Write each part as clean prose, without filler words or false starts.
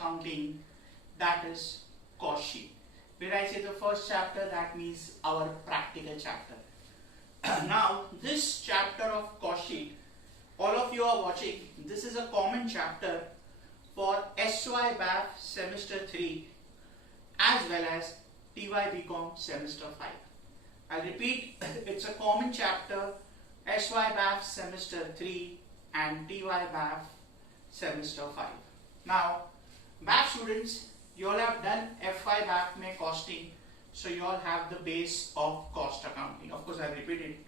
accounting, that is cost sheet. When I say the first chapter, that means our practical chapter. Now this chapter of cost sheet, all of you are watching, this is a common chapter for SYBAF semester 3 as well as TYBCOM semester 5. I'll repeat, it's a common chapter, SYBAF semester 3 and TYBAF semester 5. Now, BAF students, you all have done FY BAF mein costing, so you all have the base of cost accounting. Of course, I'll repeat it.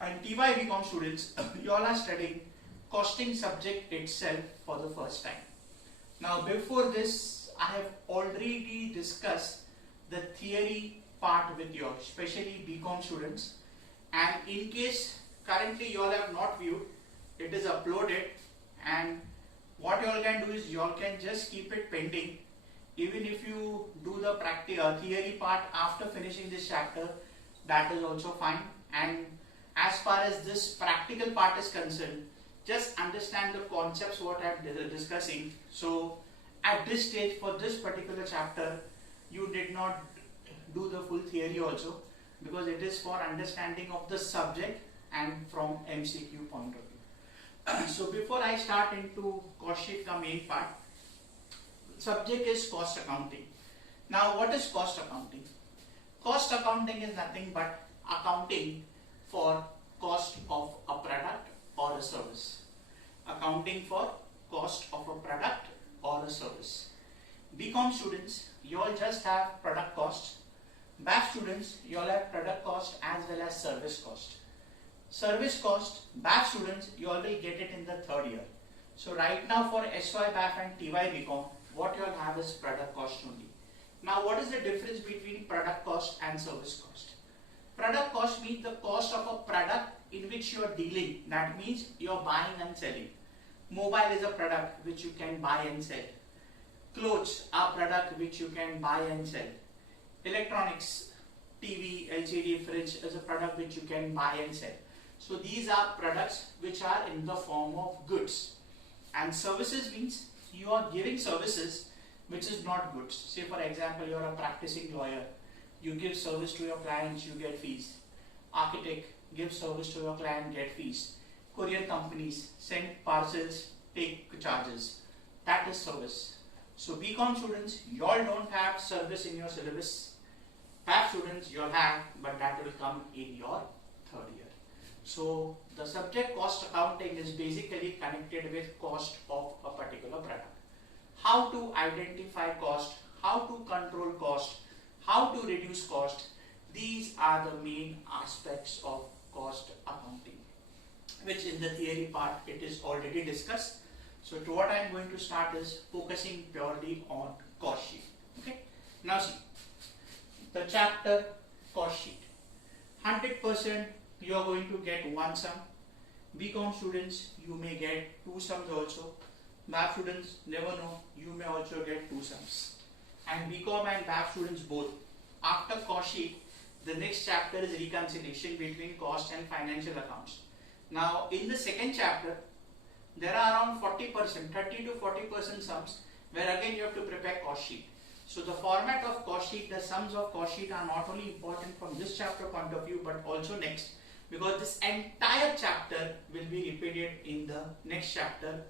And TYBCOM students, you all are studying costing subject itself for the first time. Now, before this, I have already discussed the theory part with you, especially BCom students. And in case currently you all have not viewed, it is uploaded, and what you all can do is you all can just keep it pending. Even if you do the theory part after finishing this chapter, that is also fine. And as far as this practical part is concerned, just understand the concepts what I am discussing. So at this stage for this particular chapter, you did not do the full theory also, because it is for understanding of the subject and from MCQ point of view. So before I start into cost sheet ka main part, subject is cost accounting. Now what is cost accounting? Cost accounting is nothing but accounting for cost of a product or a service. Accounting for cost of a product or a service. BCom students, you all just have product cost. BAF students, you all have product cost as well as service cost. Service cost, BAF students, you all will get it in the third year. So right now for SYBAF and TYBCom, what you all have is product cost only. Now what is the difference between product cost and service cost? Product cost means the cost of a product in which you are dealing. That means you are buying and selling. Mobile is a product which you can buy and sell. Clothes are product which you can buy and sell. Electronics, TV, LCD, fridge is a product which you can buy and sell. So these are products which are in the form of goods. And services means you are giving services which is not goods. Say for example, you are a practicing lawyer. You give service to your clients, you get fees. Architect gives service to your client, get fees. Courier companies send parcels, take charges. That is service. So BCom students, you all don't have service in your syllabus. BAF students, you all have, but that will come in your third year. So the subject cost accounting is basically connected with cost of a particular product. How to identify cost, how to control cost, how to reduce cost. These are the main aspects of cost accounting, which in the theory part it is already discussed. So to what I am going to start is focusing purely on cost sheet. Okay. Now see, the chapter cost sheet. 100% you are going to get one sum. BCom students, you may get two sums also. BAF students, never know, you may also get two sums. And BCom and BAF students both. After cost sheet, the next chapter is reconciliation between cost and financial accounts. Now in the second chapter, there are around 40%, 30 to 40% sums where again you have to prepare cost sheet. So the format of cost sheet, the sums of cost sheet are not only important from this chapter point of view but also next, because this entire chapter will be repeated in the next chapter.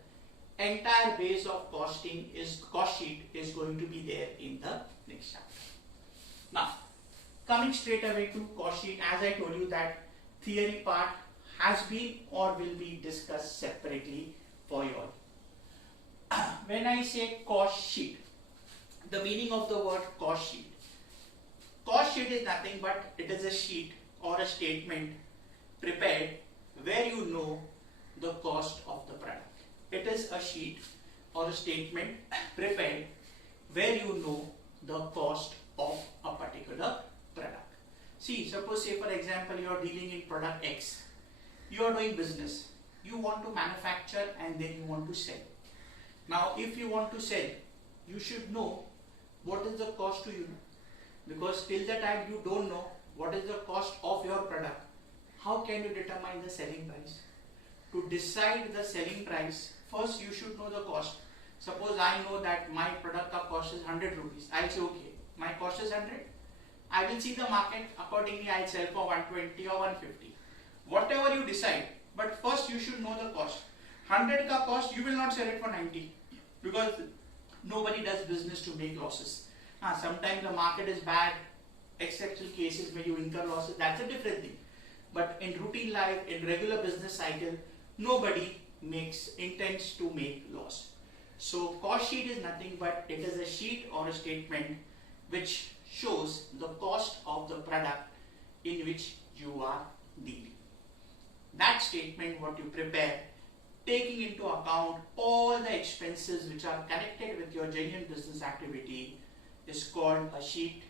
Entire base of cost sheet is going to be there in the next chapter. Now coming straight away to cost sheet, as I told you that theory part has been or will be discussed separately for you all. When I say cost sheet, the meaning of the word cost sheet. Cost sheet is nothing but it is a sheet or a statement prepared where you know the cost of the product. It is a sheet or a statement prepared where you know the cost of a particular product. See, suppose say for example you are dealing in product X. You are doing business. You want to manufacture and then you want to sell. Now if you want to sell, you should know what is the cost to you, because till the time you don't know what is the cost of your product, how can you determine the selling price? To decide the selling price, first you should know the cost. Suppose I know that my product cost is 100 rupees. I'll say okay, my cost is 100. I will see the market, accordingly I'll sell for 120 or 150. Whatever you decide, but first you should know the cost. 100 ka cost, you will not sell it for 90 because nobody does business to make losses. Sometimes the market is bad, exceptional cases where you incur losses, that's a different thing. But in routine life, in regular business cycle, nobody intends to make loss. So cost sheet is nothing but it is a sheet or a statement which shows the cost of the product in which you are dealing. That statement what you prepare, taking into account all the expenses which are connected with your genuine business activity, is called a sheet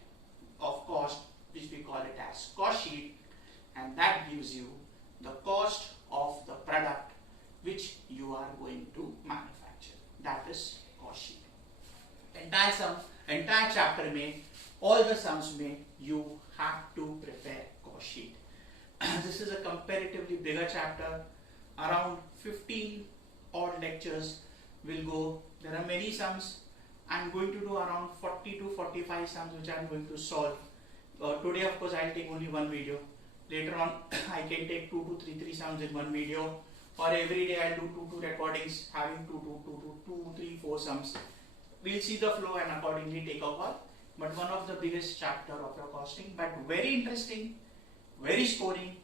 of cost, which we call it as cost sheet, and that gives you the cost of the product which you are going to manufacture. That is cost sheet. Entire chapter में, all the sums में, you have to prepare cost sheet. This is a comparatively bigger chapter. Around 15 odd lectures will go. There are many sums. I'm going to do around 40 to 45 sums which I'm going to solve. Today of course I'll take only one video. Later on I can take 2 to 3 sums in one video, or every day I'll do 2 recordings having 2, 3, 4 sums. We'll see the flow and accordingly take a call. But one of the biggest chapter of your costing, but very interesting, very scoring.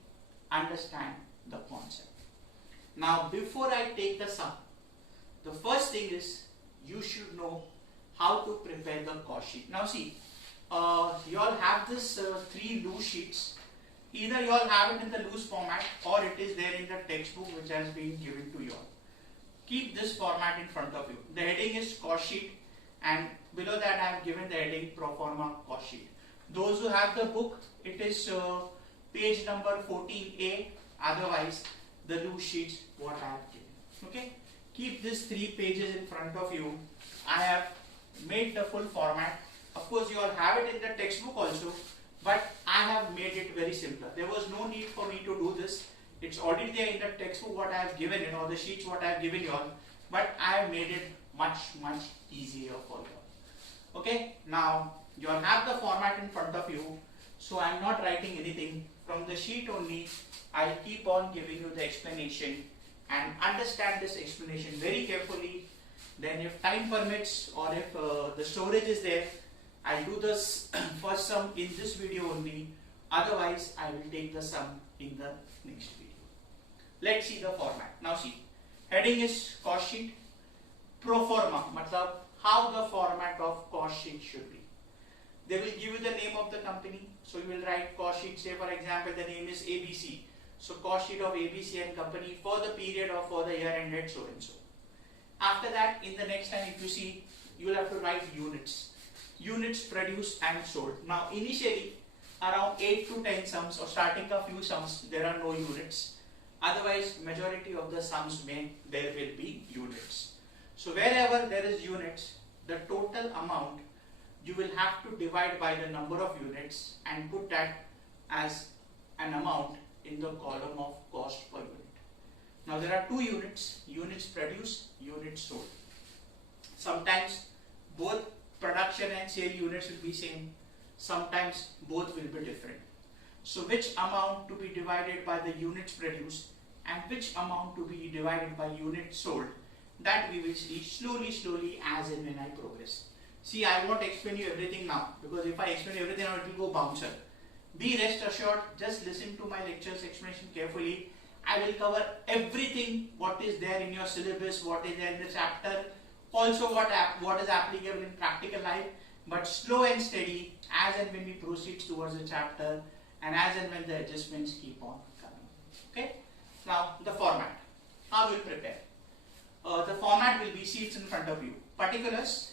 Understand the concept. Now before I take the sum, the first thing is you should know how to prepare the cost sheet. Now see, you all have this 3 loose sheets. Either you all have it in the loose format or it is there in the textbook which has been given to you all. Keep this format in front of you. The heading is cost sheet, and below that I have given the heading pro forma cost sheet. Those who have the book, it is page number 14A. Otherwise, the loose sheets what I have given. Okay. Keep these 3 pages in front of you. I have made the full format. Of course, you all have it in the textbook also, but I have made it very simple. There was no need for me to do this. It's already there in the textbook what I have given you, or the sheets what I have given you all, but I have made it much easier for you all. Okay. Now you all have the format in front of you, so I am not writing anything. From the sheet only, I'll keep on giving you the explanation, and understand this explanation very carefully. Then if time permits or if the storage is there, I'll do this first sum in this video only. Otherwise, I will take the sum in the next video. Let's see the format. Now see, heading is cost sheet. Pro forma, matlab how the format of cost sheet should be. They will give you the name of the company. So you will write cost sheet, say for example the name is ABC. So cost sheet of ABC and company for the period or for the year ended so and so. After that, in the next time if you see, you will have to write units. Units produced and sold. Now initially around 8 to 10 sums, or starting a few sums, there are no units. Otherwise majority of the sums there will be units. So wherever there is units, the total amount you will have to divide by the number of units and put that as an amount in the column of cost per unit. Now there are 2 units, units produced, units sold. Sometimes both production and sale units will be same, sometimes both will be different. So which amount to be divided by the units produced and which amount to be divided by units sold, that we will see slowly as and when I progress. See, I won't explain you everything now, because if I explain everything now it will go bouncer. Be rest assured, just listen to my lectures explanation carefully. I will cover everything what is there in your syllabus, what is there in the chapter, also what is applicable in practical life, but slow and steady as and when we proceed towards the chapter and as and when the adjustments keep on coming. Okay. Now the format. How we will prepare. The format will be sheets in front of you. Particulars,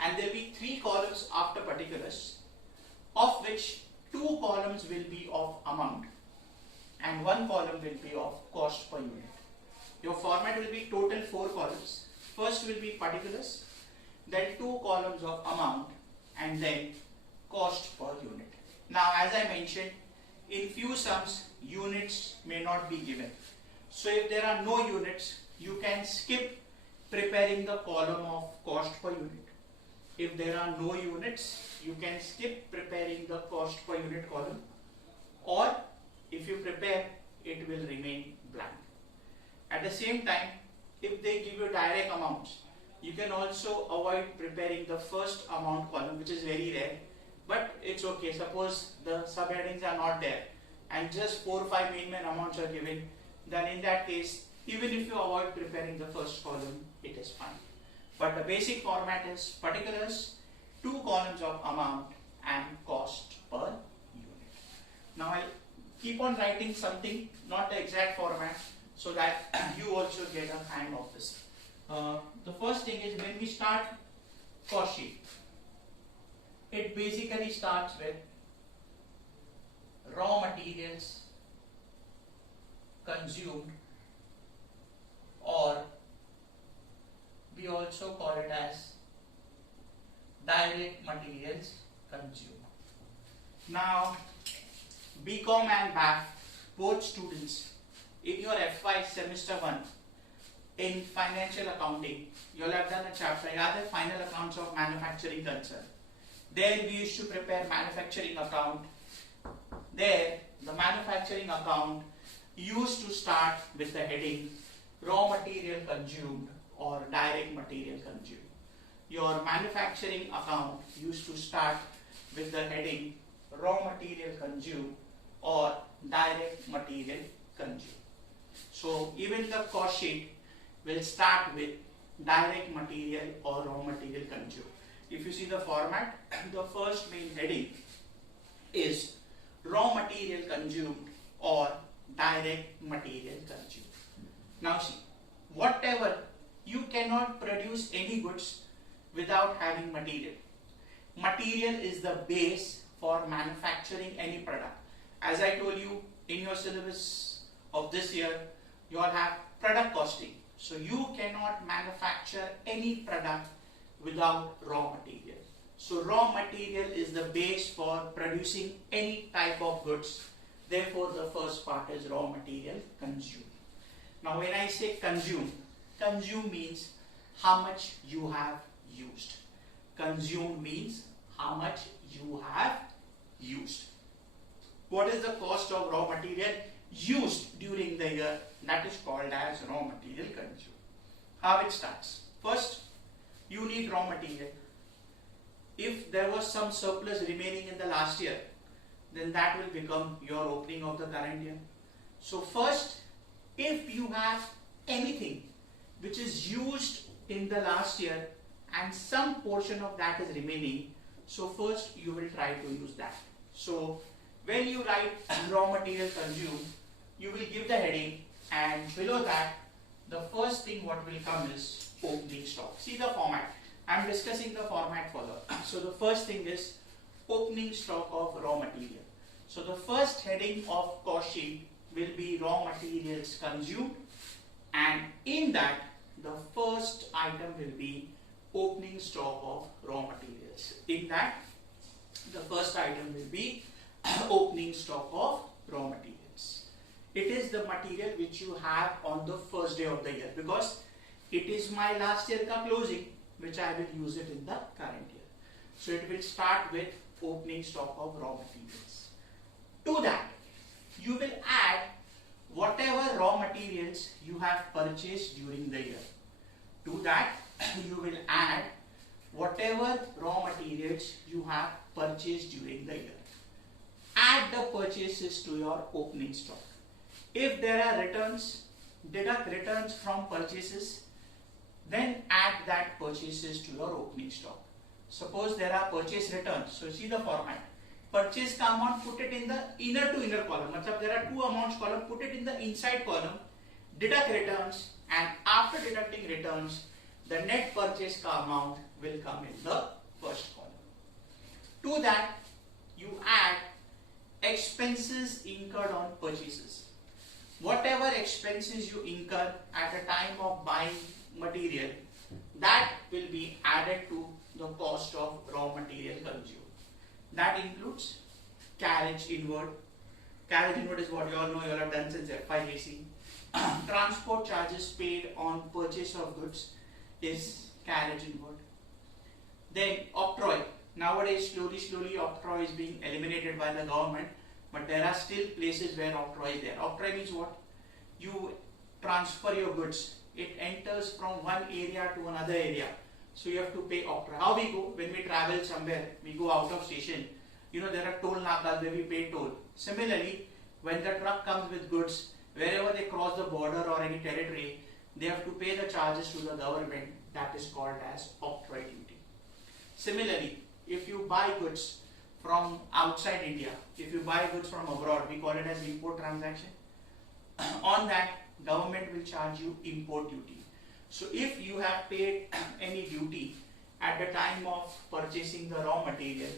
and there will be 3 columns after particulars, of which 2 columns will be of amount and 1 column will be of cost per unit. Your format will be total 4 columns. First will be particulars, then 2 columns of amount, and then cost per unit. Now as I mentioned, in few sums units may not be given. So if there are no units, you can skip preparing the column of cost per unit. If there are no units, you can skip preparing the cost per unit column, or if you prepare, it will remain blank. At the same time, if they give you direct amounts, you can also avoid preparing the first amount column, which is very rare, but it's okay. Suppose the subheadings are not there and just 4 or 5 main amounts are given, then in that case, even if you avoid preparing the first column, it is fine. But the basic format is particulars, 2 columns of amount and cost per unit. Now I'll keep on writing something, not the exact format, so that you also get a hang of this. The first thing is, when we start cost sheet, it basically starts with raw materials consumed, or we also call it as direct materials consumed. Now, BCom and BAF, both students, in your FY semester 1 in financial accounting, you will have done a chapter, the final accounts of manufacturing concern. There we used to prepare manufacturing account. There the manufacturing account used to start with the heading raw material consumed or direct material consumed. Your manufacturing account used to start with the heading raw material consumed or direct material consumed. So even the cost sheet will start with direct material or raw material consumed. If you see the format, the first main heading is raw material consumed or direct material consumed. Now see, whatever, you cannot produce any goods without having material. Material is the base for manufacturing any product. As I told you, in your syllabus of this year, you all have product costing. So you cannot manufacture any product without raw material. So raw material is the base for producing any type of goods. Therefore, the first part is raw material consumed. Now when I say consume, consume means how much you have used. Consume means how much you have used. What is the cost of raw material used during the year? That is called as raw material consumed. How it starts? First, you need raw material. If there was some surplus remaining in the last year, then that will become your opening of the current year. So first, if you have anything which is used in the last year and some portion of that is remaining, so first you will try to use that. So when you write raw material consumed, you will give the heading, and below that the first thing what will come is opening stock. See the format. I am discussing the format further. So the first thing is opening stock of raw material. So the first heading of cost sheet will be raw materials consumed, and in that the first item will be opening stock of raw materials. In that the first item will be opening stock of raw materials. It is the material which you have on the first day of the year, because it is my last year ka closing which I will use it in the current year. So it will start with opening stock of raw materials. To that you will add whatever raw materials you have purchased during the year. To that you will add whatever raw materials you have purchased during the year. Add the purchases to your opening stock. If there are returns, deduct returns from purchases, then add that purchases to your opening stock. Suppose there are purchase returns. So see the format. Purchase ka amount, put it in the inner to inner column. Matlab there are two amounts column, put it in the inside column, deduct returns, and after deducting returns, the net purchase ka amount will come in the first column. To that you add expenses incurred on purchases. Whatever expenses you incur at the time of buying material, that will be added to the cost of raw material consumed. That includes carriage inward. Carriage inward is what you all know, you all have done since FYJC. Transport charges paid on purchase of goods. is carriage in wood. Then octroi. Nowadays slowly octroi is being eliminated by the government, but there are still places where octroi is there. Octroi means what? You transfer your goods. It enters from one area to another area. So you have to pay octroi. How we go? When we travel somewhere, we go out of station. There are toll nakas where we pay toll. Similarly, when the truck comes with goods, wherever they cross the border or any territory, they have to pay the charges to the government. That is called as octroi duty. Similarly, if you buy goods from outside India, if you buy goods from abroad, we call it as import transaction. On that, government will charge you import duty. So if you have paid any duty at the time of purchasing the raw material,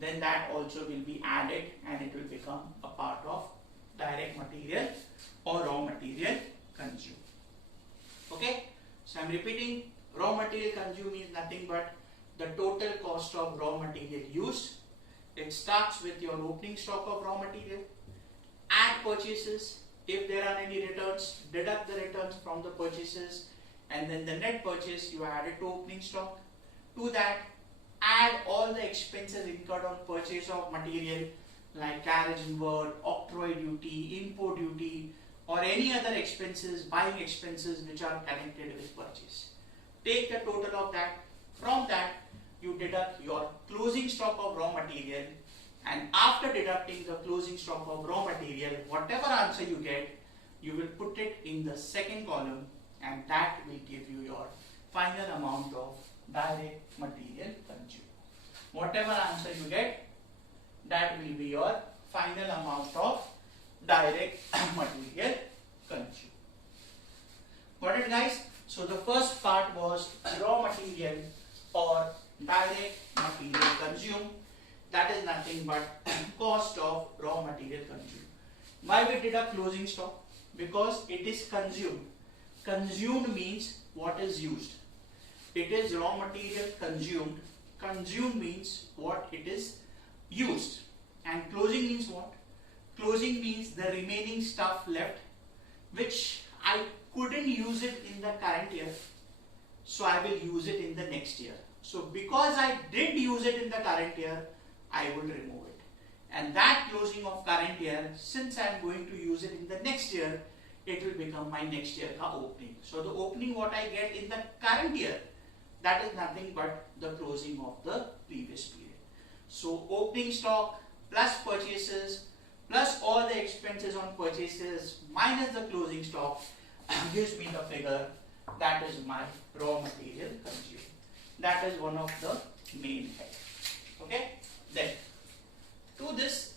then that also will be added and it will become a part of direct material or raw material consumed. Okay, so I'm repeating, raw material consumed means nothing but the total cost of raw material used. It starts with your opening stock of raw material, add purchases. If there are any returns, deduct the returns from the purchases, and then the net purchase you add it to opening stock. To that, add all the expenses incurred on purchase of material like carriage in wood, octroi duty, import duty, or any other expenses, buying expenses which are connected with purchase. Take the total of that. From that, you deduct your closing stock of raw material, and after deducting the closing stock of raw material, whatever answer you get, you will put it in the second column, and that will give you your final amount of direct material consumed. Whatever answer you get, that will be your final amount of direct material consumed. Got it, guys? So the first part was raw material or direct material consumed. That is nothing but cost of raw material consumed. Why we deduct closing stock? Because it is consumed. Consumed means what is used. It is raw material consumed. Consumed means what it is used. And closing means what? Closing means the remaining stuff left, which I couldn't use it in the current year, so I will use it in the next year. So because I did use it in the current year, I will remove it. And that closing of current year, since I am going to use it in the next year, it will become my next year opening. So the opening what I get in the current year, that is nothing but the closing of the previous period. So opening stock plus purchases plus all the expenses on purchases minus the closing stock gives me the figure. That is my raw material consumed. That is one of the main heads. Okay. Then to this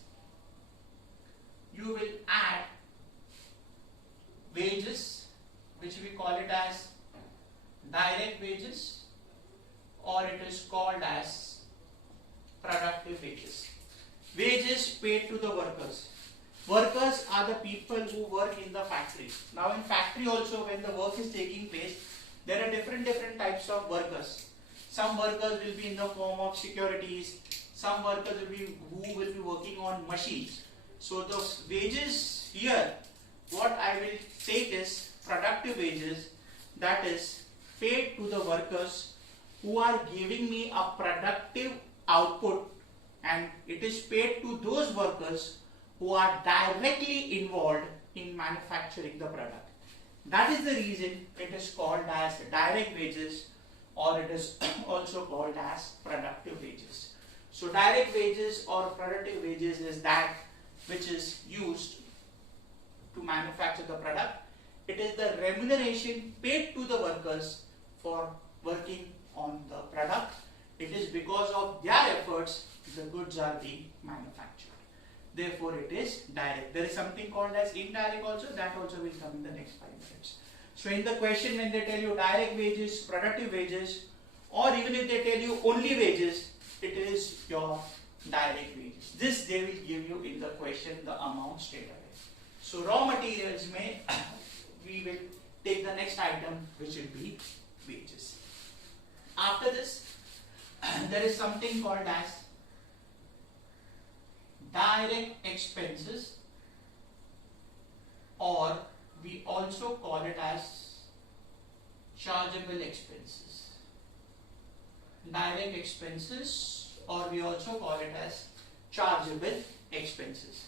you will add wages, which we call it as direct wages, or it is called as productive wages. Wages paid to the workers. Workers are the people who work in the factory. Now in factory also, when the work is taking place, there are different types of workers. Some workers will be in the form of securities. Some workers will be who will be working on machines. So the wages here, what I will take is productive wages, that is paid to the workers who are giving me a productive output, and it is paid to those workers who are directly involved in manufacturing the product. That is the reason it is called as direct wages, or it is also called as productive wages. So direct wages or productive wages is that which is used to manufacture the product. It is the remuneration paid to the workers for working on the product. It is because of their efforts the goods are being manufactured. Therefore it is direct. There is something called as indirect also, that also will come in the next 5 minutes. So in the question, when they tell you direct wages, productive wages, or even if they tell you only wages, it is your direct wages. This they will give you in the question, the amount straight away. So raw materials may, we will take the next item, which will be wages. After this, there is something called as direct expenses, or we also call it as chargeable expenses. Direct expenses, or we also call it as chargeable expenses.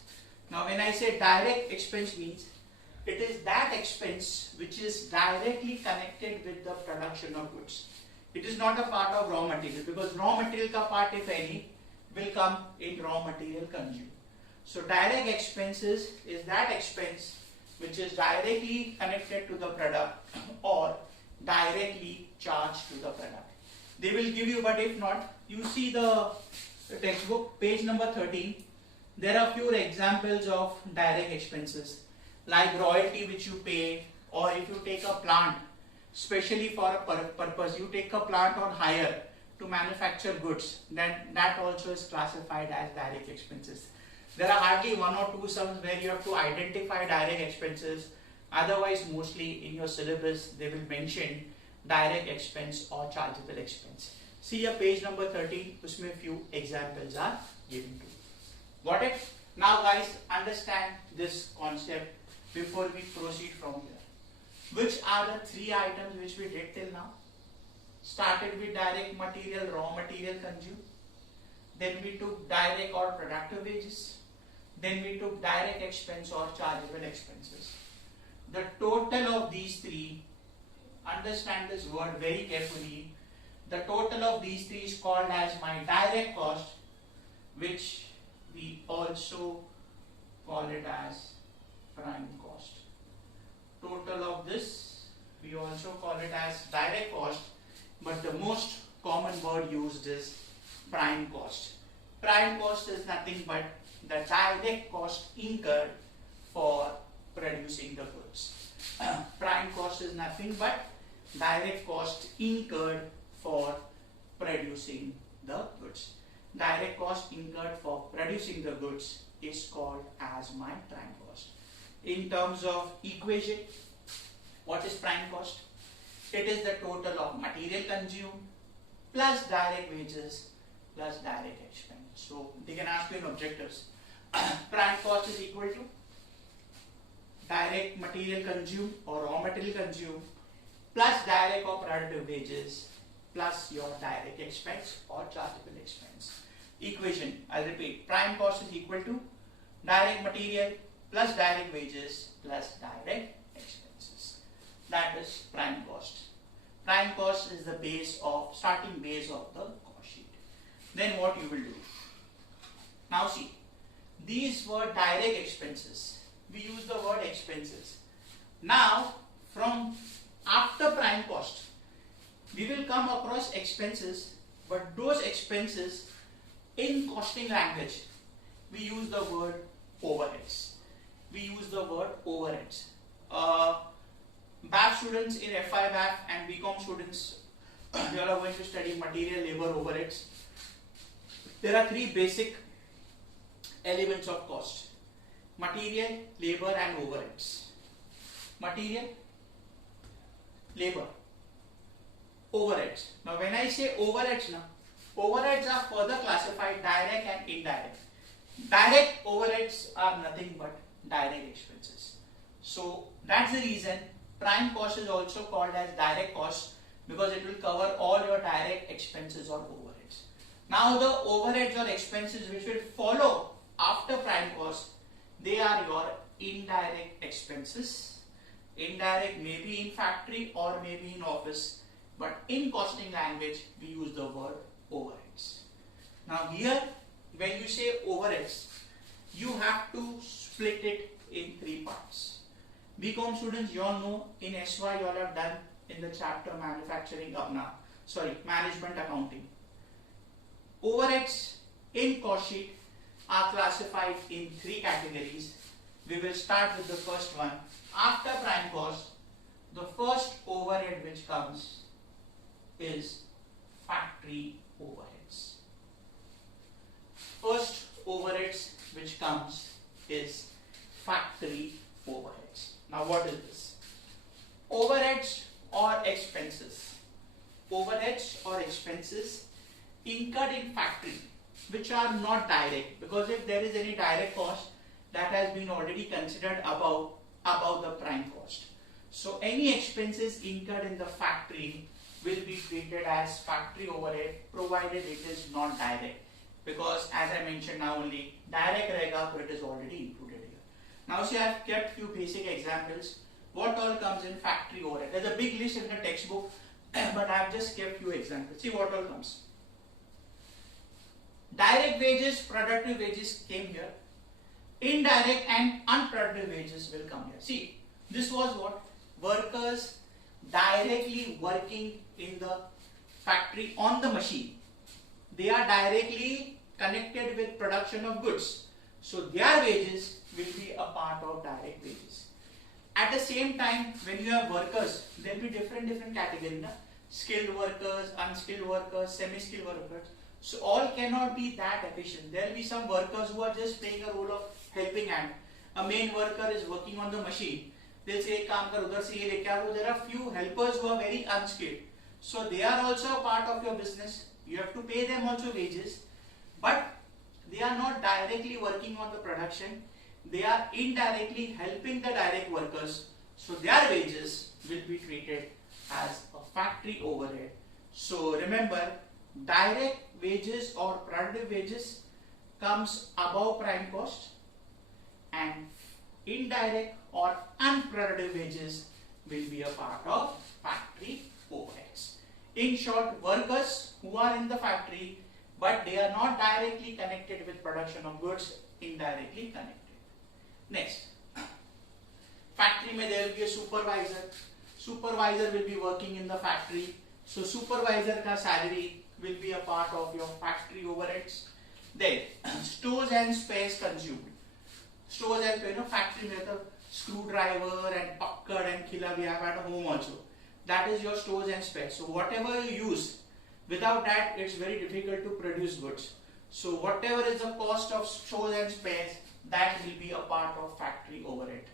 Now when I say direct expense means it is that expense which is directly connected with the production of goods. It is not a part of raw material, because raw material ka part, if any, will come in raw material consumed. So direct expenses is that expense which is directly connected to the product or directly charged to the product. They will give you, but if not, you see the textbook, page number 13. There are few examples of direct expenses like royalty which you pay, or if you take a plant, especially for a purpose, you take a plant on hire to manufacture goods, then that also is classified as direct expenses. There are hardly one or two sums where you have to identify direct expenses. Otherwise, mostly in your syllabus, they will mention direct expense or chargeable expense. See your page number 13, usme few examples are given to you. Got it? Now guys, understand this concept before we proceed from here. Which are the three items which we did till now? Started with direct material, raw material consumed. Then we took direct or productive wages. Then we took direct expense or chargeable expenses. The total of these three, understand this word very carefully, the total of these three is called as my direct cost, which we also call it as prime cost. Total of this we also call it as direct cost, but the most common word used is prime cost. Prime cost is nothing but the direct cost incurred for producing the goods. Prime cost is nothing but direct cost incurred for producing the goods. Direct cost incurred for producing the goods is called as my prime cost. In terms of equation, what is prime cost? It is the total of material consumed plus direct wages plus direct expense. So they can ask you in objectives. Prime cost is equal to direct material consumed or raw material consumed plus direct or productive wages plus your direct expense or chargeable expense. Equation, I'll repeat, prime cost is equal to direct material plus direct wages plus direct expenses. That is prime cost. Prime cost is the base of, starting base of the cost sheet. Then what you will do? Now see, these were direct expenses. We use the word expenses. Now, from after prime cost, we will come across expenses, but those expenses in costing language, we use the word overheads. We use the word overheads. BAF students in SYBAF and BCom students, you all are going to study material, labor, overheads. There are three basic elements of cost: material, labor and overheads. Material, labor, overheads. Now when I say overheads, overheads are further classified direct and indirect. Direct overheads are nothing but direct expenses. So that's the reason prime cost is also called as direct cost, because it will cover all your direct expenses or overheads. Now the overheads or expenses which will follow after prime cost, they are your indirect expenses. Indirect may be in factory or maybe in office, but in costing language we use the word overheads. Now here, when you say overheads, you have to split it in three parts. BCom students, you all know in SY you all have done in the chapter manufacturing management accounting. Overheads in cost sheet are classified in three categories. We will start with the first one. After prime cost, the first overhead which comes is factory overheads. First overheads which comes is factory overheads. Now what is this? Overheads or expenses. Overheads or expenses incurred in factory which are not direct, because if there is any direct cost, that has been already considered above the prime cost. So any expenses incurred in the factory will be treated as factory overhead provided it is not direct. Because as I mentioned now only, direct रहेगा तो it is already included here. Now see, I have kept few basic examples. What all comes in factory overhead? There's a big list in the textbook, but I have just kept few examples. See what all comes. Direct wages, productive wages came here. Indirect and unproductive wages will come here. See, this was what? Workers directly working in the factory on the machine. They are directly connected with production of goods. So their wages will be a part of direct wages. At the same time, when you have workers, there will be different categories. Na? Skilled workers, unskilled workers, semi-skilled workers. So all cannot be that efficient. There will be some workers who are just playing a role of helping hand. A main worker is working on the machine. They'll say, "Kaam kar udhar se ye leke aao." There are few helpers who are very unskilled. So they are also a part of your business. You have to pay them also wages, but they are not directly working on the production. They are indirectly helping the direct workers. So their wages will be treated as a factory overhead. So remember, direct wages or productive wages comes above prime cost, and indirect or unproductive wages will be a part of factory overheads. In short, workers who are in the factory but they are not directly connected with production of goods, indirectly connected. Next, factory mein there will be a supervisor. Supervisor will be working in the factory. So supervisor ka salary will be a part of your factory overheads. Then stores and spares consumed. Stores and spares, factory mein the screwdriver and pakkad and khila we have at home also. That is your stores and spares. So whatever you use, without that it's very difficult to produce goods. So whatever is the cost of stores and spares, that will be a part of factory overhead.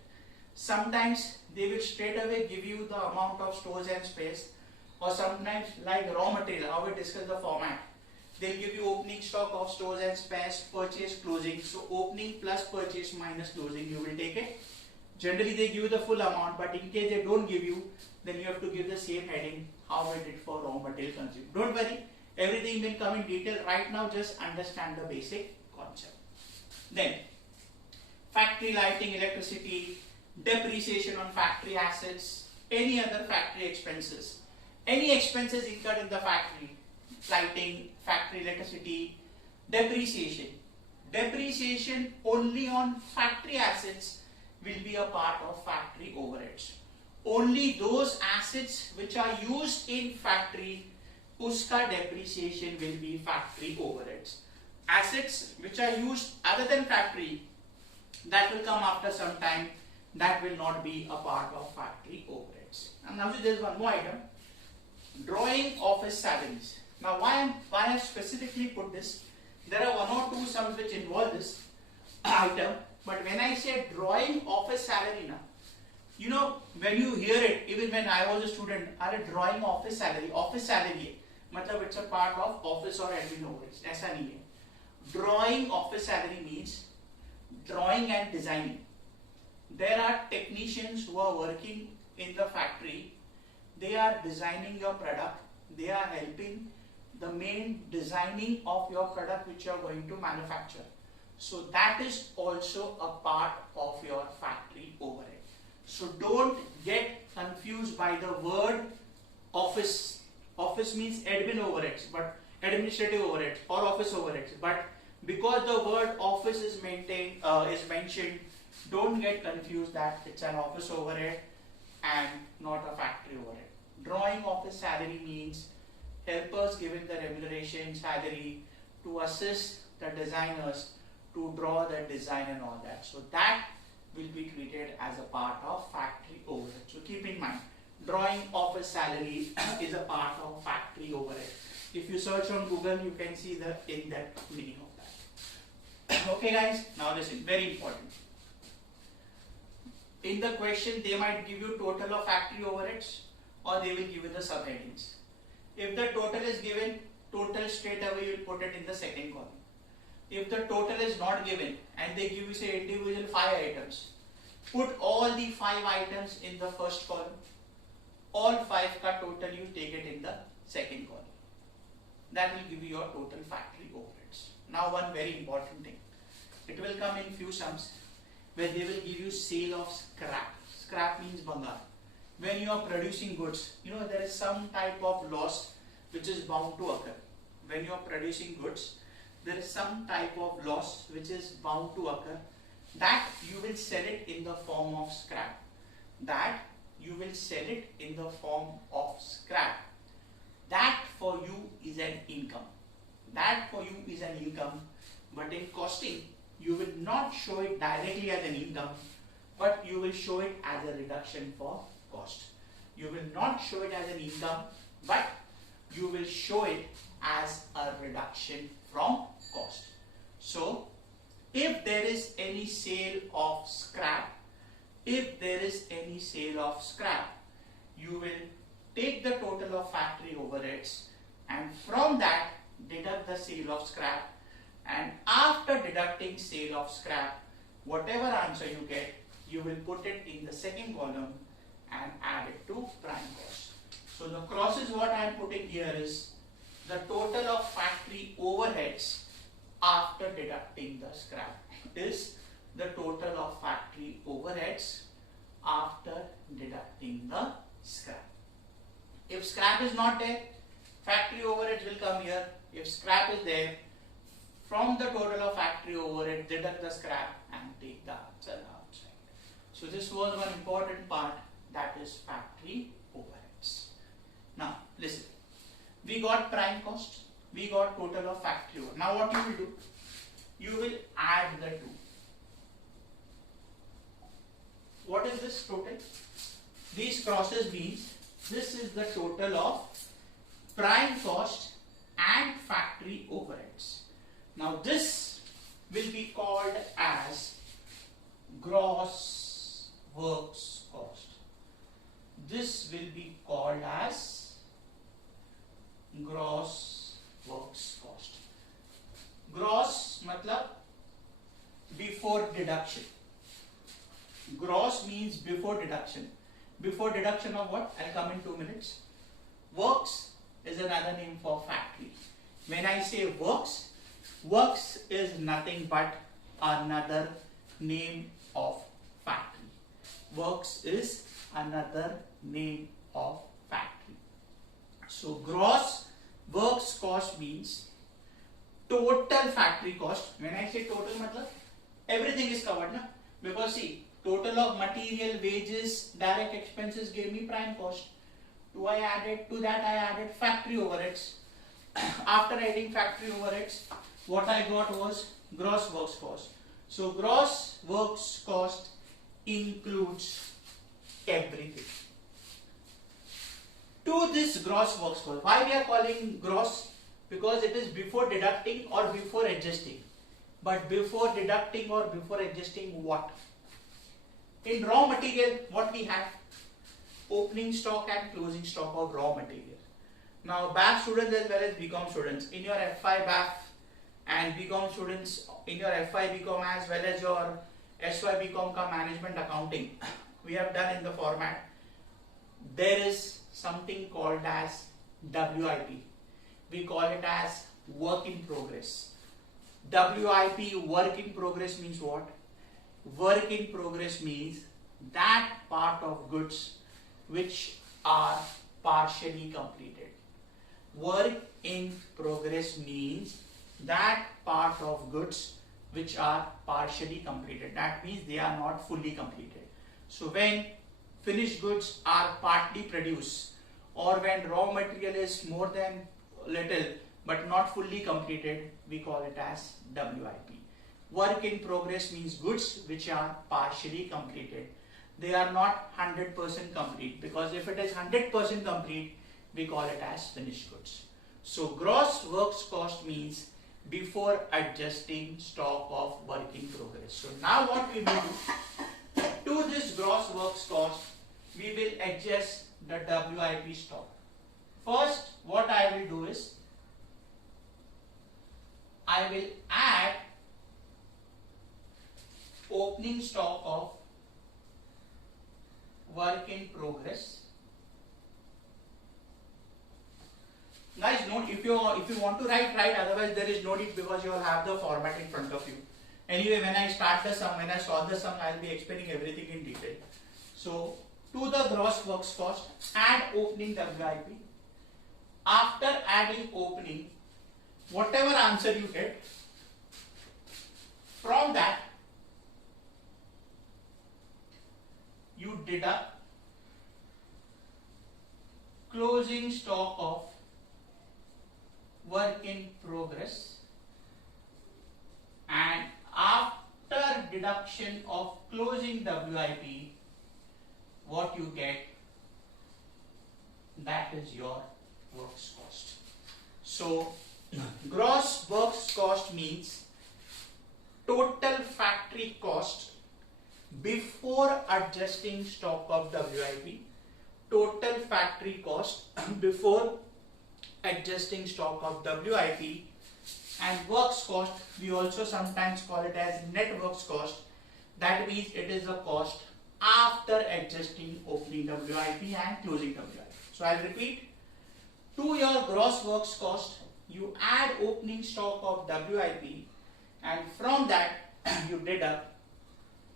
Sometimes they will straight away give you the amount of stores and spares, or sometimes like raw material, how we discuss the format. They'll give you opening stock of stores and spares, purchase, closing. So opening plus purchase minus closing, you will take it. Generally they give you the full amount, but in case they don't give you, then you have to give the same heading how we did for raw material consumed. Don't worry, everything will come in detail. Right now just understand the basic concept. Then factory lighting, electricity, depreciation on factory assets, any other factory expenses. Any expenses incurred in the factory, lighting, factory electricity, depreciation. Depreciation only on factory assets will be a part of factory overheads. Only those assets which are used in factory, uska depreciation will be factory overheads. Assets which are used other than factory, that will come after some time, that will not be a part of factory overheads. And now there is one more item, drawing office salaries. Now why I have specifically put this, there are one or two sums which involve this item, but when I say drawing office salary now, you know, when you hear it, even when I was a student, I had drawing office salary hai. Matlab it's a part of office or admin overheads. Aisa nahi hai. Drawing office salary means drawing and designing. There are technicians who are working in the factory. They are designing your product. They are helping the main designing of your product which you are going to manufacture. So that is also a part of your factory overhead. So don't get confused by the word office. Office means admin overheads, but administrative overheads or office overheads. But because the word office is mentioned, don't get confused that it's an office overhead and not a factory overhead. Drawing office salary means helpers given the remuneration salary to assist the designers to draw the design and all that. So that will be treated as a part of factory overhead. So keep in mind, drawing office salary is a part of factory overhead. If you search on Google, you can see the in-depth meaning of that. Okay guys, now listen, very important. In the question, they might give you total of factory overheads or they will give you the subheadings. If the total is given, total straight away you will put it in the second column. If the total is not given and they give you say individual 5 items, Put all the 5 items in the first column. All 5 ka total you take it in the second column. That will give you your total factory overheads. Now one very important thing. It will come in few sums where they will give you sale of scrap. Scrap means bangar. When you are producing goods, there is some type of loss which is bound to occur. When you are producing goods, there is some type of loss which is bound to occur. That you will sell it in the form of scrap. That you will sell it in the form of scrap. That for you is an income. That for you is an income. But in costing, you will not show it directly as an income, but you will show it as a reduction for cost. You will not show it as an income, but you will show it as a reduction from cost. So, if there is any sale of scrap, you will take the total of factory overheads and from that deduct the sale of scrap, and after deducting sale of scrap, whatever answer you get, you will put it in the second column and add it to prime cost. So the crosses what I am putting here is the total of factory overheads after deducting the scrap is the total of factory overheads after deducting the scrap. If scrap is not there, factory overheads will come here. If scrap is there, from the total of factory overhead, deduct the scrap and take the answer outside. So this was one important part, that is factory overheads. Now listen, we got prime cost, we got total of factory overhead. Now what you will do? You will add the two. What is this total? These crosses means this is the total of prime cost and factory overheads. Now this will be called as gross works cost. This will be called as gross works cost. Gross matlab before deduction. Gross means before deduction. Before deduction of what? I'll come in 2 minutes. Works is another name for factory. When I say works, works is nothing but another name of factory. Works is another name of factory. So gross works cost means total factory cost. When I say total, matlab everything is covered, na? Because see, total of material, wages, direct expenses gave me prime cost. To that I added factory overheads. After adding factory overheads, what I got was gross works cost. So gross works cost includes everything. To this gross works cost, why we are calling gross? Because it is before deducting or before adjusting. But before deducting or before adjusting what? In raw material, what we have? Opening stock and closing stock of raw material. Now BAF students as well as BCom students, in your SYBAF and BCom students, in your BCom as well as your SYBCOM ka management accounting, we have done in the format. There is something called as WIP. We call it as work in progress. WIP, work in progress, means what? Work in progress means that part of goods which are partially completed. Work in progress means that part of goods which are partially completed. That means they are not fully completed. So when finished goods are partly produced, or when raw material is more than little but not fully completed, we call it as WIP. Work in progress means goods which are partially completed. They are not 100% complete, because if it is 100% complete, we call it as finished goods. So gross works cost means before adjusting stock of work in progress. So now what we will do, to this gross works cost, we will adjust the WIP stock. First, what I will do is, I will add opening stock of work in progress. Guys, note, if you want to write, otherwise there is no need, because you will have the format in front of you. Anyway, when I start the sum, when I solve the sum, I will be explaining everything in detail. So, to the gross works cost, add opening WIP. After adding opening, whatever answer you get, from that, you deduct closing stock of work in progress, and after deduction of closing WIP, what you get, that is your works cost. So gross works cost means total factory cost before adjusting stock of WIP, total factory cost before adjusting stock of WIP, and works cost, we also sometimes call it as net works cost. That means it is the cost after adjusting opening WIP and closing WIP. So I'll repeat, to your gross works cost, you add opening stock of WIP, and from that you deduct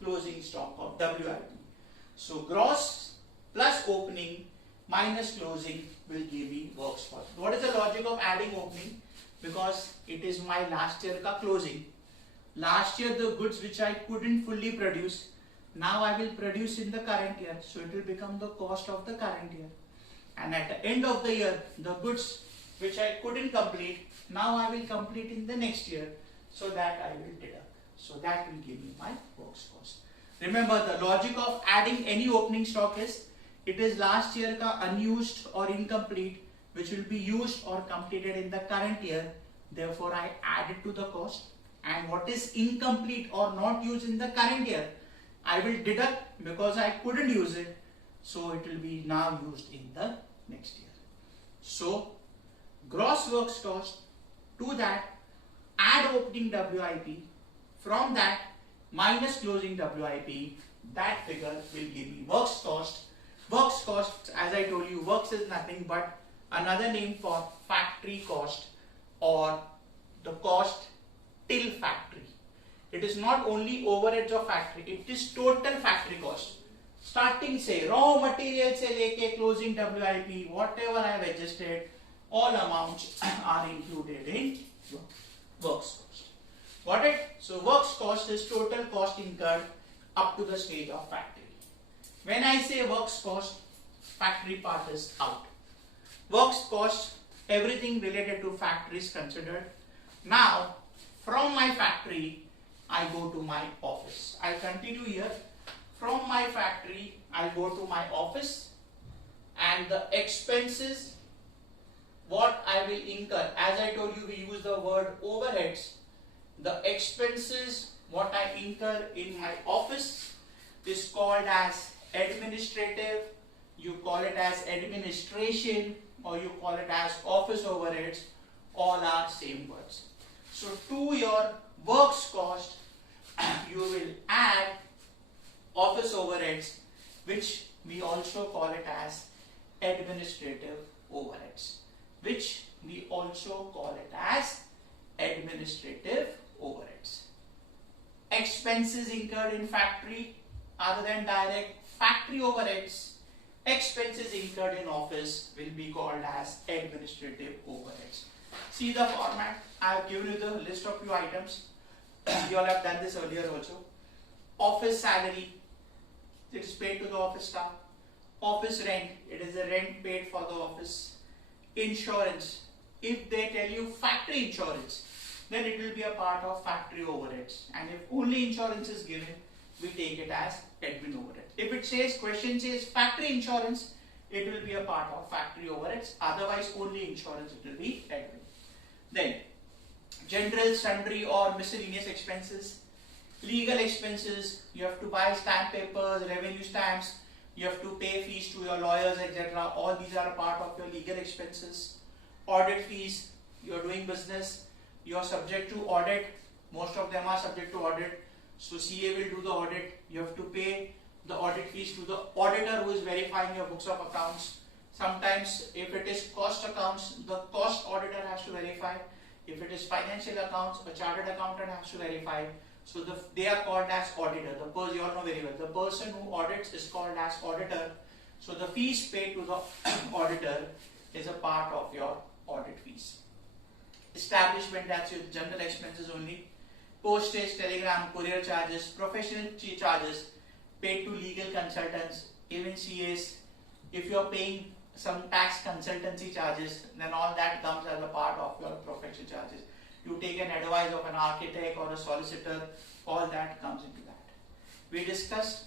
closing stock of WIP. So gross plus opening minus closing will give me works cost. What is the logic of adding opening? Because it is my last year ka closing. Last year the goods which I couldn't fully produce, now I will produce in the current year, so it will become the cost of the current year. And at the end of the year, the goods which I couldn't complete, now I will complete in the next year, so that I will deduct. So that will give me my works cost. Remember, the logic of adding any opening stock is, it is last year ka unused or incomplete, which will be used or completed in the current year. Therefore, I add it to the cost. And what is incomplete or not used in the current year, I will deduct because I couldn't use it. So it will be now used in the next year. So gross works cost, to that add opening WIP, from that minus closing WIP, that figure will give me works cost. Works cost, as I told you, works is nothing but another name for factory cost, or the cost till factory. It is not only overheads of factory, it is total factory cost. Starting say raw material se leke closing WIP, whatever I have adjusted, all amounts are included in works cost. Got it? So works cost is total cost incurred up to the stage of factory. When I say works cost, factory part is out. Works cost, everything related to factory is considered. Now, from my factory, I go to my office. I continue here. From my factory, I go to my office, and the expenses, what I will incur, as I told you, we use the word overheads. The expenses, what I incur in my office, is called as administrative, you call it as administration, or you call it as office overheads, all are same words. So to your works cost, you will add office overheads, which we also call it as administrative overheads, Expenses incurred in factory other than direct factory overheads, expenses incurred in office will be called as administrative overheads. See the format. I have given you the list of few items. You all have done this earlier also. Office salary, it is paid to the office staff. Office rent, it is the rent paid for the office. Insurance, if they tell you factory insurance, then it will be a part of factory overheads. And if only insurance is given, we take it as admin overhead. If it says, question says factory insurance, it will be a part of factory overheads. Otherwise, only insurance, it will be admin. Then, general, sundry or miscellaneous expenses. Legal expenses, you have to buy stamp papers, revenue stamps, you have to pay fees to your lawyers, etc. All these are a part of your legal expenses. Audit fees, you are doing business, you are subject to audit. Most of them are subject to audit. So CA will do the audit. You have to pay the audit fees to the auditor who is verifying your books of accounts. Sometimes if it is cost accounts, the cost auditor has to verify. If it is financial accounts, a chartered accountant has to verify. So they are called as auditor. You all know very well. The person who audits is called as auditor. So the fees paid to the auditor is a part of your audit fees. Establishment, that's your general expenses only. Postage, telegram, courier charges, professional charges paid to legal consultants, even CAs. If you are paying some tax consultancy charges, then all that comes as a part of your professional charges. You take an advice of an architect or a solicitor, all that comes into that. We discussed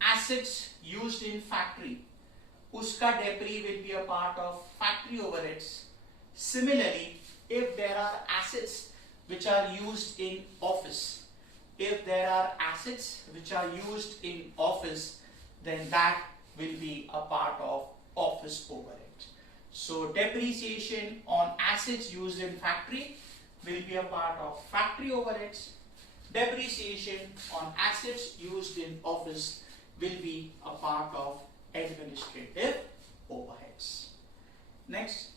assets used in factory. Uska debris will be a part of factory overheads. Similarly, if there are assets which are used in office, then that will be a part of office overhead. So depreciation on assets used in factory will be a part of factory overheads. Depreciation on assets used in office will be a part of administrative overheads. Next,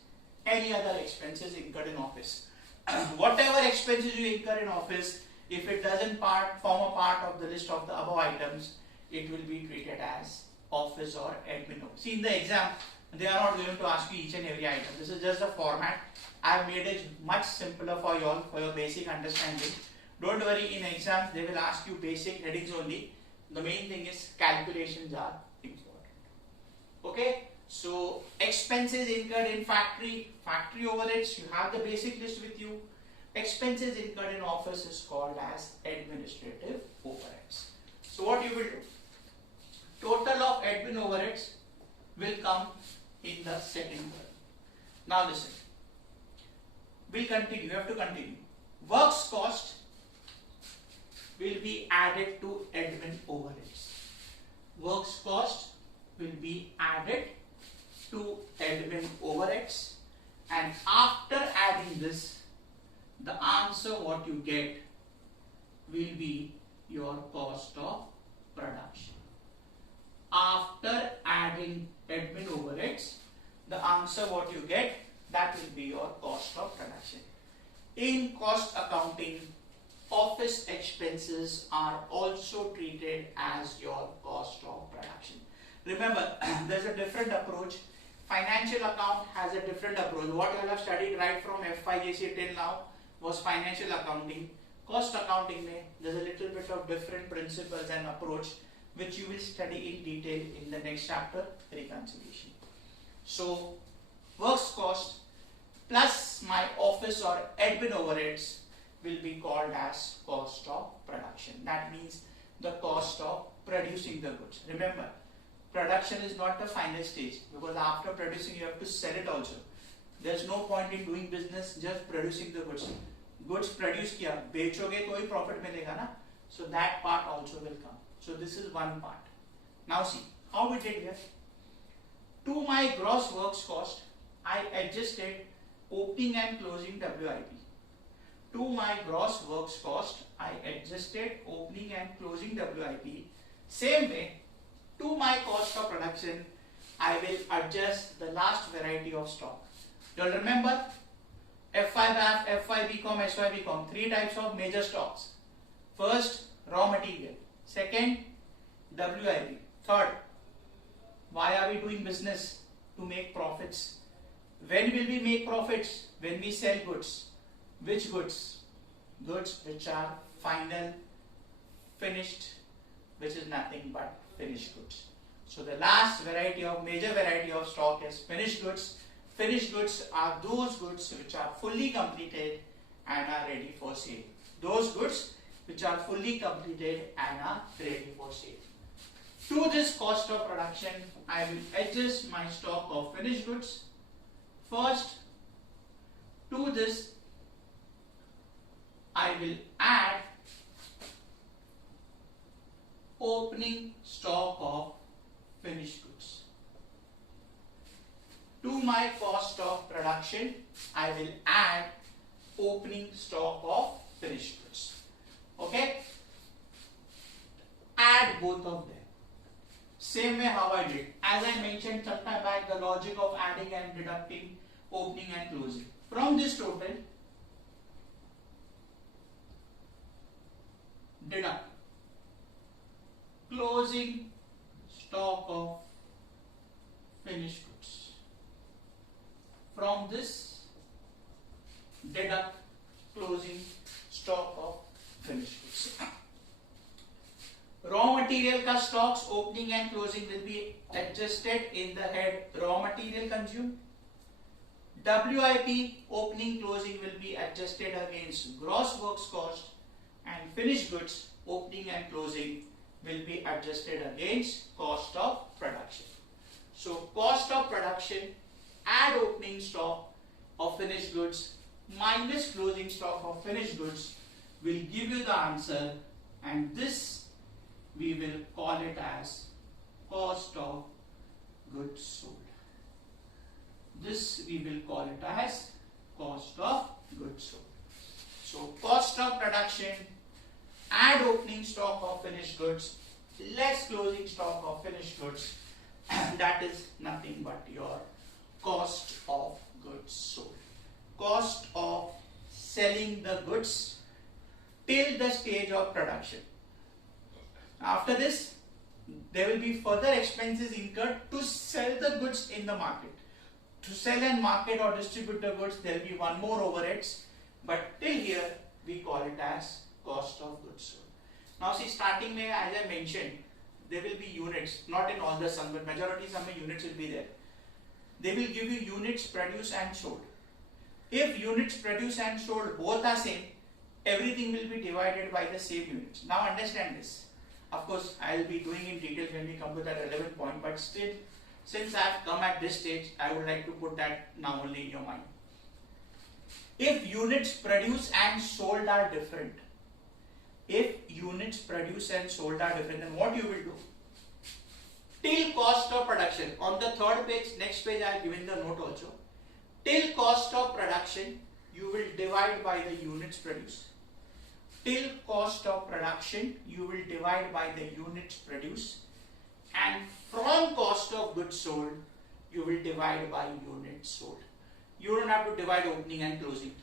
any other expenses incurred in office. Whatever expenses you incur in office, if it doesn't form a part of the list of the above items, it will be treated as office or admin. See, in the exam, they are not going to ask you each and every item. This is just a format. I have made it much simpler for you all, for your basic understanding. Don't worry, in exams they will ask you basic headings only. The main thing is calculations are important. Okay, so expenses incurred in factory overheads, you have the basic list with you. Expenses incurred in office is called as administrative overheads. So what you will do? Total of admin overheads will come in the second one. Now listen. We'll continue. You have to continue. Works cost will be added to admin overheads. Works cost will be added to admin overheads, and after adding this, the answer what you get will be your cost of production. After adding admin overheads, the answer what you get, that will be your cost of production. In cost accounting, office expenses are also treated as your cost of production. Remember, there's a different approach. Financial account has a different approach. What you have studied right from SYBAF till now was financial accounting. Cost accounting, there's a little bit of different principles and approach which you will study in detail in the next chapter, reconciliation. So, works cost plus my office or admin overheads will be called as cost of production. That means the cost of producing the goods. Remember, production is not the final stage, because after producing you have to sell it also. There's no point in doing business just producing the goods. Goods produce किया, बेचोगे तो ही profit मिलेगा ना. So that part also will come. So this is one part. Now see how we did here. To my gross works cost, I adjusted opening and closing WIP. To my gross works cost, I adjusted opening and closing WIP. Same way, to my cost of production, I will adjust the last variety of stock. You'll remember SYBAF, TYBCOM, SYBAF, three types of major stocks. First, raw material. Second, WIP. Third, why are we doing business? To make profits. When will we make profits? When we sell goods. Which goods? Goods which are final, finished, which is nothing but finished goods. So the last variety of, major variety of stock is finished goods. Finished goods are those goods which are fully completed and are ready for sale. Those goods which are fully completed and are ready for sale. To this cost of production, I will adjust my stock of finished goods. First, to this, I will add opening stock of finished goods. To my cost of production, I will add opening stock of finished goods. Okay? Add both of them. Same way how I did. As I mentioned sometime back, the logic of adding and deducting, opening and closing. From this total, deduct closing stock of finished goods. From this, deduct closing stock of finished goods. Raw material ka stocks opening and closing will be adjusted in the head raw material consumed. WIP opening closing will be adjusted against gross works cost, and finished goods opening and closing will be adjusted against cost of production. So cost of production, add opening stock of finished goods minus closing stock of finished goods will give you the answer, and this we will call it as cost of goods sold. This we will call it as cost of goods sold. So cost of production, add opening stock of finished goods less closing stock of finished goods, that is nothing but your cost of goods sold. Cost of selling the goods till the stage of production. After this, there will be further expenses incurred to sell the goods in the market. To sell and market or distribute the goods, there will be one more overheads, but till here we call it as cost of goods sold. Now see, starting में, as I mentioned, there will be units, not in all the sum, but majority sum में units will be there. They will give you units produced and sold. If units produced and sold both are same, everything will be divided by the same units. Now understand this. Of course, I will be doing in detail when we come to that relevant point, but still, since I have come at this stage, I would like to put that now only in your mind. If units produced and sold are different, then what you will do? Till cost of production, on the third page, next page I have given the note also. Till cost of production, you will divide by the units produced. Till cost of production, you will divide by the units produced, and from cost of goods sold, you will divide by units sold. You don't have to divide opening and closing.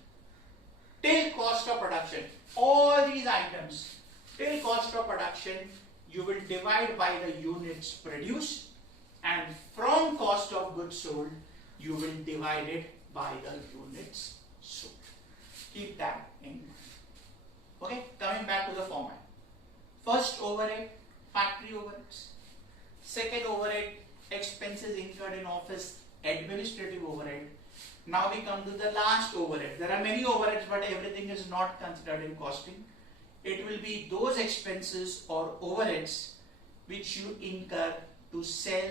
Till cost of production, all these items, till cost of production, you will divide by the units produced, and from cost of goods sold, you will divide it by the units sold. Keep that in mind. Okay, coming back to the format. First overhead, factory overheads. Second overhead, expenses incurred in office, administrative overhead. Now we come to the last overhead. There are many overheads, but everything is not considered in costing. It will be those expenses or overheads which you incur to sell,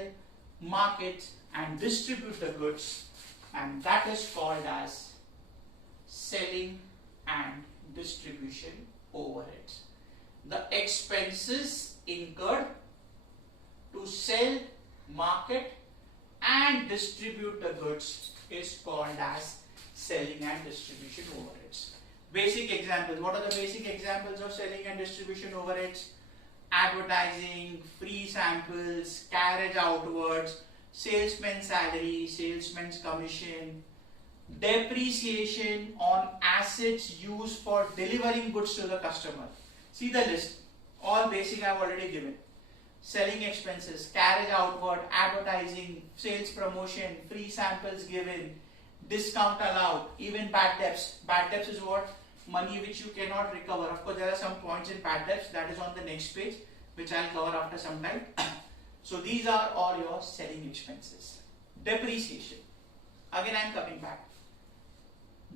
market and distribute the goods, and that is called as selling and distribution overheads. The expenses incurred to sell, market and distribute the goods is called as selling and distribution overheads. Basic examples. What are the basic examples of selling and distribution overheads? Advertising, free samples, carriage outwards, salesman's salary, salesman's commission, depreciation on assets used for delivering goods to the customer. See the list. All basic I have already given. Selling expenses, carriage outward, advertising, sales promotion, free samples given, discount allowed, even bad debts. Bad debts is what? Money which you cannot recover. Of course, there are some points in bad debts, that is on the next page, which I will cover after some time. So these are all your selling expenses. Depreciation. Again, I am coming back.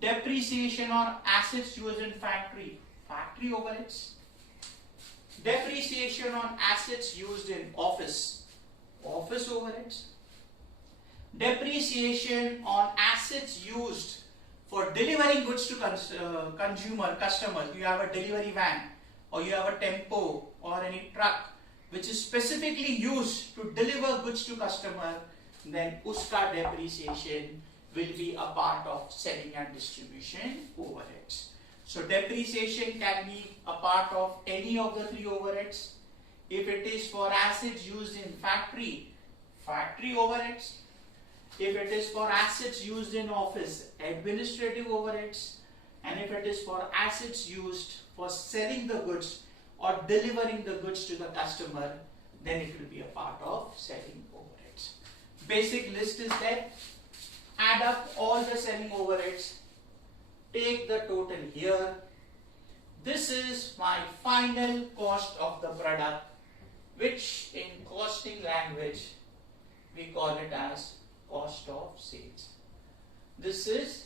Depreciation on assets used in factory. Factory overheads. Depreciation on assets used in office. Office overheads. Depreciation on assets used for delivering goods to customers. You have a delivery van, or you have a tempo or any truck which is specifically used to deliver goods to customer, then uska depreciation will be a part of selling and distribution overheads. So depreciation can be a part of any of the three overheads. If it is for assets used in factory, factory overheads. If it is for assets used in office, administrative overheads. And if it is for assets used for selling the goods or delivering the goods to the customer, then it will be a part of selling overheads. Basic list is there. Add up all the selling overheads. Take the total here. This is my final cost of the product, which in costing language we call it as cost of sales. This is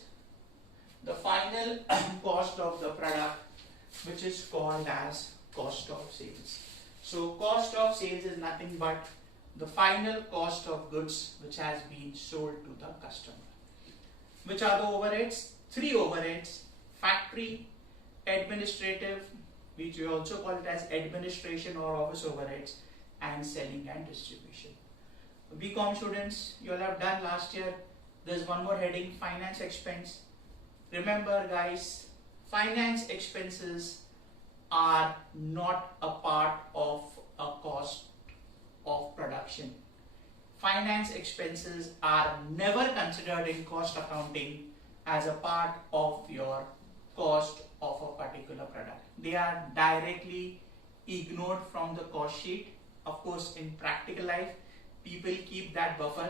the final cost of the product, which is called as cost of sales. So cost of sales is nothing but the final cost of goods which has been sold to the customer. Which are the overheads? Three overheads: factory, administrative, which we also call it as administration or office overheads, and selling and distribution. BCom students, you all have done last year. There's one more heading, finance expense. Remember guys, finance expenses are not a part of a cost of production. Finance expenses are never considered in cost accounting as a part of your cost of a particular product. They are directly ignored from the cost sheet. Of course, in practical life, people keep that buffer,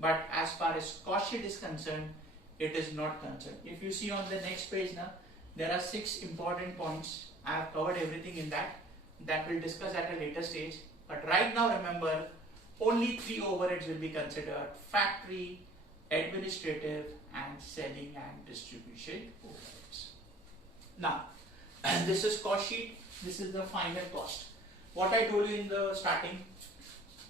but as far as cost sheet is concerned, it is not concerned. If you see on the next page now, there are 6 important points. I have covered everything in that we'll discuss at a later stage. But right now, remember, only 3 overheads will be considered: factory, administrative, and selling and distribution overheads. Now, this is cost sheet. This is the final cost. What I told you in the starting,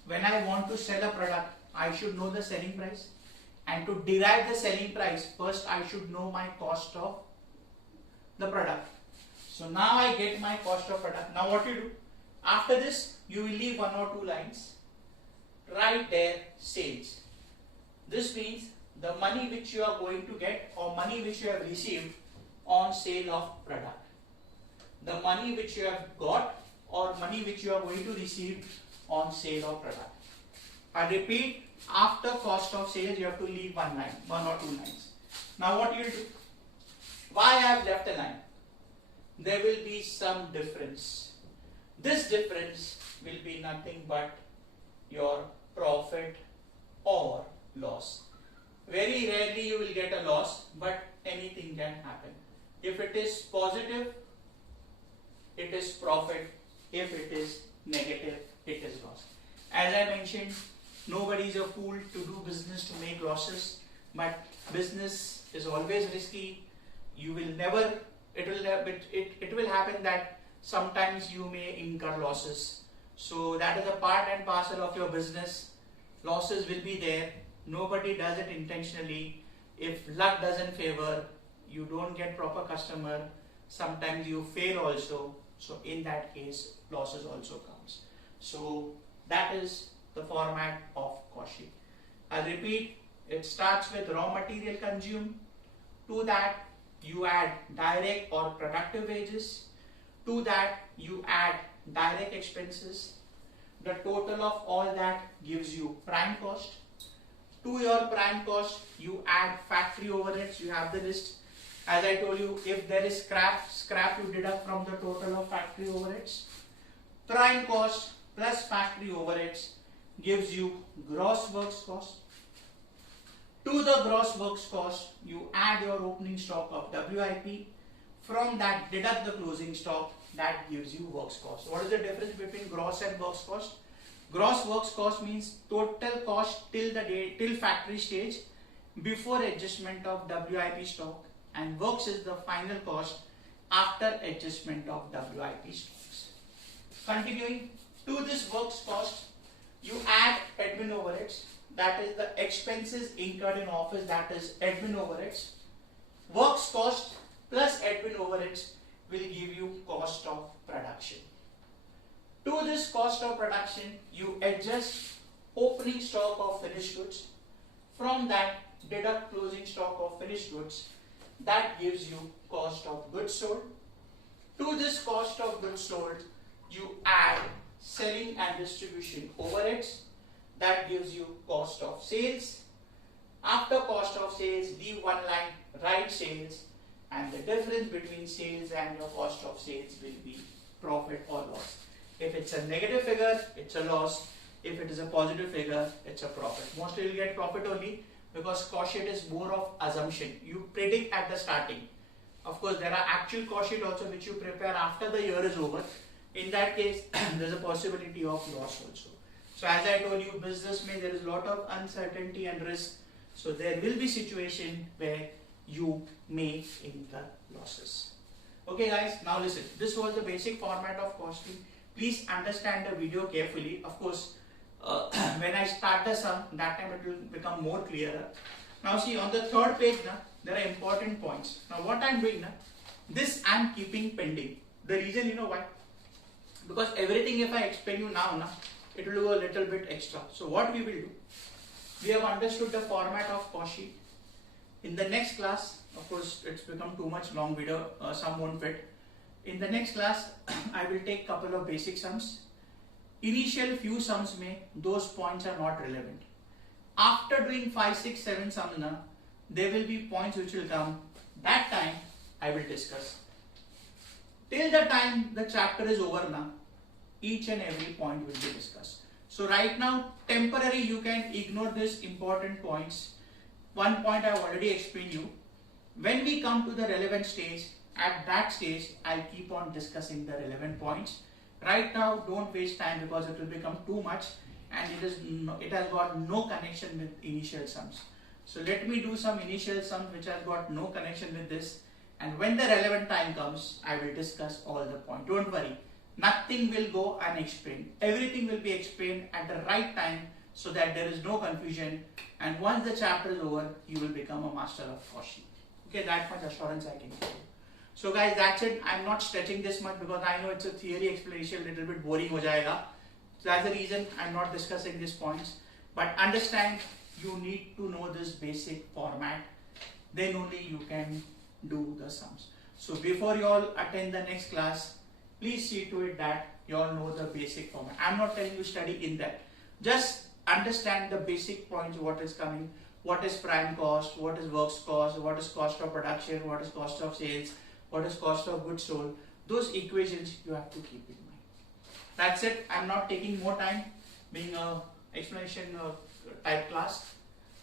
when I want to sell a product, I should know the selling price. And to derive the selling price, first I should know my cost of the product. So now I get my cost of product. Now what you do? After this, you will leave 1 or 2 lines. Write there sales. This means the money which you are going to get or money which you have received on sale of product. The money which you have got or money which you are going to receive on sale of product. I repeat, after cost of sales you have to leave 1 line, 1 or 2 lines. Now what you will do? Why I have left a line? There will be some difference. This difference will be nothing but your profit or loss. Very rarely you will get a loss, but anything can happen. If it is positive, it is profit. If it is negative, it is loss. As I mentioned, nobody is a fool to do business to make losses, but business is always risky. You will never, it will happen that sometimes you may incur losses. So that is a part and parcel of your business. Losses will be there. Nobody does it intentionally. If luck doesn't favor, you don't get proper customer. Sometimes you fail also. So in that case, losses also comes. So that is the format of cost sheet. I'll repeat, it starts with raw material consumed. To that, you add direct or productive wages. To that, you add direct expenses. The total of all that gives you prime cost. To your prime cost, you add factory overheads. You have the list. As I told you, if there is scrap you deduct from the total of factory overheads. Prime cost plus factory overheads gives you gross works cost. To the gross works cost, you add your opening stock of WIP. From that, deduct the closing stock. That gives you works cost. What is the difference between gross and works cost? Gross works cost means total cost till factory stage before adjustment of WIP stock, and works is the final cost after adjustment of WIP stocks. Continuing, to this works cost, you add admin overheads. That is the expenses incurred in office, that is admin overheads. Works cost plus admin overheads will give you cost of production. To this cost of production, you adjust opening stock of finished goods. From that, deduct closing stock of finished goods. That gives you cost of goods sold. To this cost of goods sold, you add selling and distribution overheads. That gives you cost of sales. After cost of sales, leave one line, write sales, and the difference between sales and your cost of sales will be profit or loss. If it's a negative figure, it's a loss. If it is a positive figure, it's a profit. Mostly you'll get profit only because cost sheet is more of assumption. You predict at the starting. Of course, there are actual cost sheet also which you prepare after the year is over. In that case, there's a possibility of loss also. So as I told you, business may there is a lot of uncertainty and risk. So there will be situation where you may incur losses. Okay guys, now listen. This was the basic format of costing. Please understand the video carefully. Of course, when I start the sum, that time it will become more clearer. Now see on the third page, there are important points. Now what I am doing, this I am keeping pending. The reason you know why? Because everything if I explain you now, it will do a little bit extra. So what we will do? We have understood the format of cost sheet. In the next class, of course, it's become too much long video, some won't fit. In the next class, I will take couple of basic sums. Initial few sums those points are not relevant. After doing 5, 6, 7 sums, there will be points which will come. That time, I will discuss. Till the time the chapter is over, each and every point will be discussed. So right now, temporary you can ignore this important points. One point I have already explained you. When we come to the relevant stage, at that stage, I'll keep on discussing the relevant points. Right now, don't waste time because it will become too much and it has got no connection with initial sums. So let me do some initial sums which has got no connection with this, and when the relevant time comes, I will discuss all the points. Don't worry. Nothing will go unexplained. Everything will be explained at the right time so that there is no confusion, and once the chapter is over, you will become a master of cost sheet. Okay, that much assurance I can give you. So guys, that's it. I'm not stretching this much because I know it's a theory explanation, little bit boring ho jayega. So that's the reason I'm not discussing these points. But understand, you need to know this basic format. Then only you can do the sums. So before you all attend the next class, please see to it that you all know the basic format. I'm not telling you study in that. Just understand the basic points, what is coming, what is prime cost, what is works cost, what is cost of production, what is cost of sales, what is cost of goods sold. Those equations you have to keep in mind. That's it. I'm not taking more time being a explanation type class.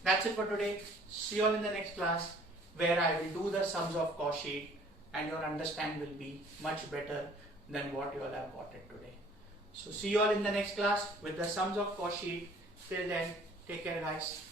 That's it for today. See you all in the next class where I will do the sums of cost sheet and your understanding will be much better than what you all have got it today. So see you all in the next class with the sums of cost sheet. Till then, take care guys.